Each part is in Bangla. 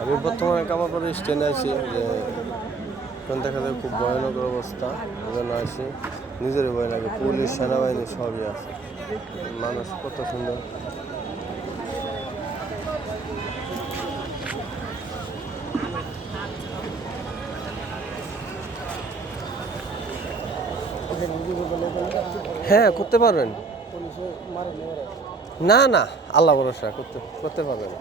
আমি বর্তমানে কামারপাড়ে স্ট্যান্ডে আছি যে এখন দেখা যায় খুব ভয়ানক অবস্থা ওখানে আছি। নিজেরই ভয় লাগে, পুলিশ, সেনাবাহিনী সবই আছে। মানুষ কত সুন্দর। হ্যাঁ করতে পারবেন। না না, আল্লাহ ভরসা, করতে করতে পারবেন।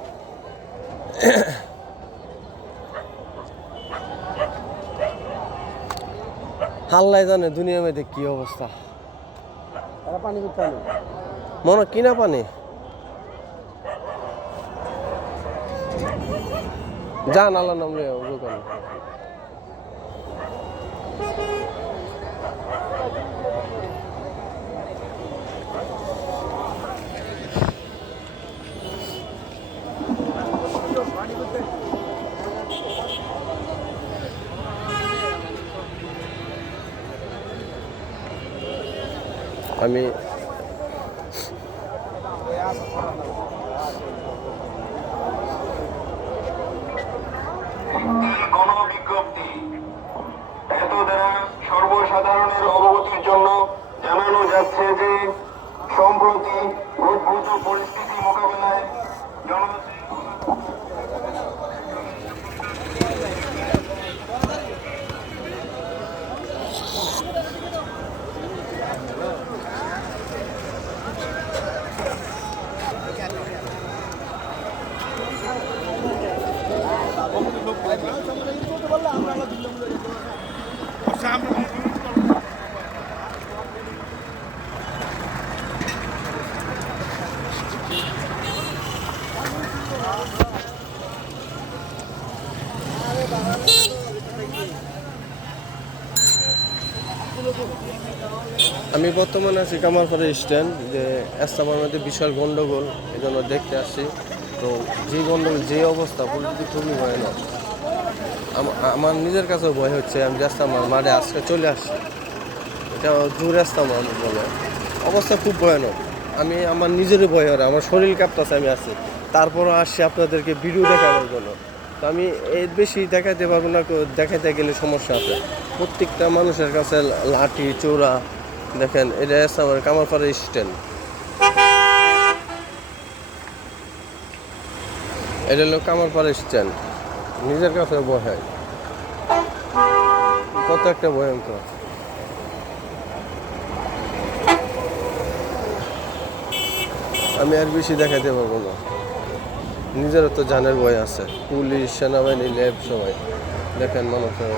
আল্লাহ জানে দুনিয়ার মধ্যে কি অবস্থা। মনে হয় কিনা পানি? যান আল্লাহ নাম লিয়ে আমি আমি বর্তমানে আছি কামারপাড়া স্ট্যান্ড যে এস্তামার মধ্যে বিশাল গন্ডগোল এই জন্য দেখতে আসছি। তো যে গন্ডগোল, যে অবস্থা, পরিস্থিতি খুবই ভয়ানক। আমার নিজের কাছেও ভয় হচ্ছে, আমি রাস্তামার মাঠে আজকে চলে আসছি। এটা দূর রাস্তামার বলে অবস্থা খুব ভয়ানক। আমি, আমার নিজেরই ভয় হয় আমার শরীর কাঁপতেছে, আমি আছি। তারপরও আসছি আপনাদেরকে ভিডিও দেখানোর জন্য। তো আমি এর বেশি দেখাতে পারব না দেখাতে গেলে সমস্যা আছে। প্রত্যেকটা মানুষের কাছে লাঠি, চোরা, দেখেন, এটা আছে আমার কামারপাড়া স্ট্যান্ড এটা হলো কামারপাড়া স্ট্যান্ড নিজের কাছে বসাই কত একটা ভয়ঙ্কর। আমি আর বেশি দেখাতে পারব না। নিজেরও তো জানের ভয় আছে। পুলিশ, সেনাবাহিনী, ল্যাব সবাই। দেখেন মানুষের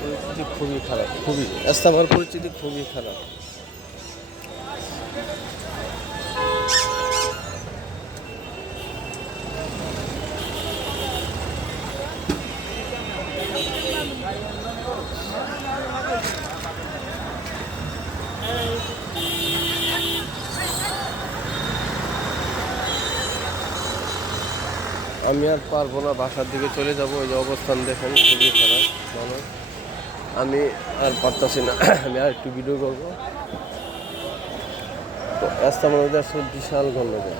পরিস্থিতি খুবই খারাপ, খুবই। আমার পরিস্থিতি খুবই খারাপ। আমি আর পারব না, বাসার দিকে চলে যাব। ওই যে অবস্থান দেখেন, খুবই খারাপ মানুষ। আমি আর পারতাছি না। আমি আর একটু ভিডিও করব। তো রাস্তার মধ্যে আসলে বিশাল গন্ডগোল।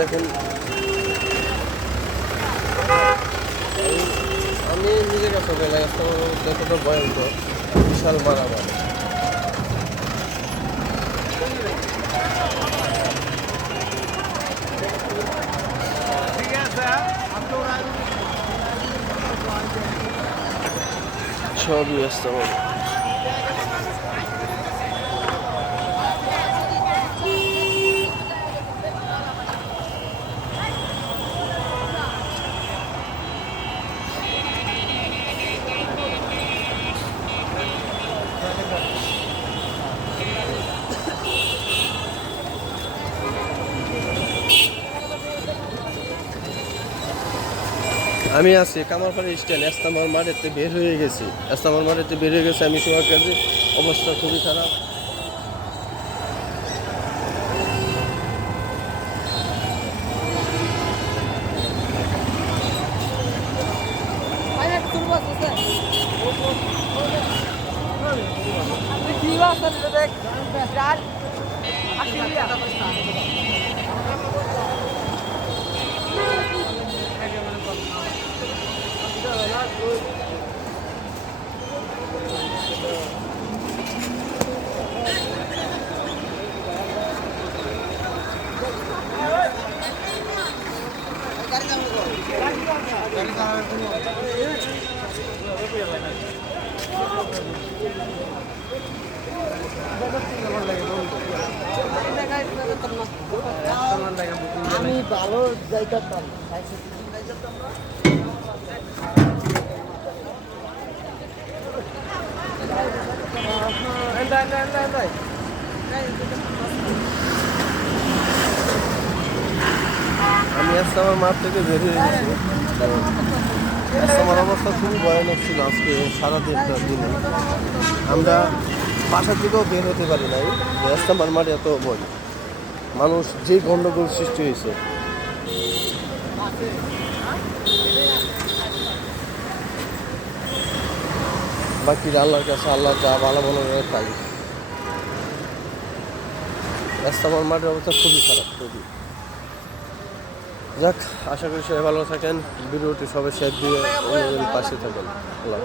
দেখেন। আমি- নিজের কাছে বলে যতটা ভয়ঙ্কর বিশাল মারামার। সবই ব্যস্ত আমি আছি কামারপাড়ি স্ট্যান্ড, এস্তামার মাঠেতে বের হয়ে গেছি। এস্তামার মাঠেতে বের হয়ে গেছে, আমি সময় কাছে অবস্থা খুবই খারাপ। আমি ভালো আমি এস্তামার মাঠ থেকে বের হয়ে গেছি। তো এস্তামার অবস্থা খুবই ভয়ানক ছিল আজকে সারা দিনটা দিনে। আমরা বাসার থেকেও বের হতে পারি নাই এস্তামার মাঠ এত ভয় মানুষ যে গণ্ডগোল সৃষ্টি হয়েছে। বাকি আল্লাহর কাছে আল্লাহ যা ভালো ভালো তাই। রাস্তামার মাঠের অবস্থা খুবই খারাপ, খুবই। যাক, আশা করি সবাই ভালো থাকেন। ভিডিওটি সবাই শেয়ার দিয়ে অন্যদের পাশে থাকেন। আল্লাহ।